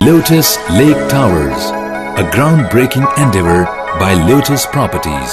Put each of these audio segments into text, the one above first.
Lotus Lake Towers, a groundbreaking endeavor by Lotus Properties.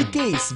21،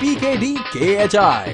#PKDKHI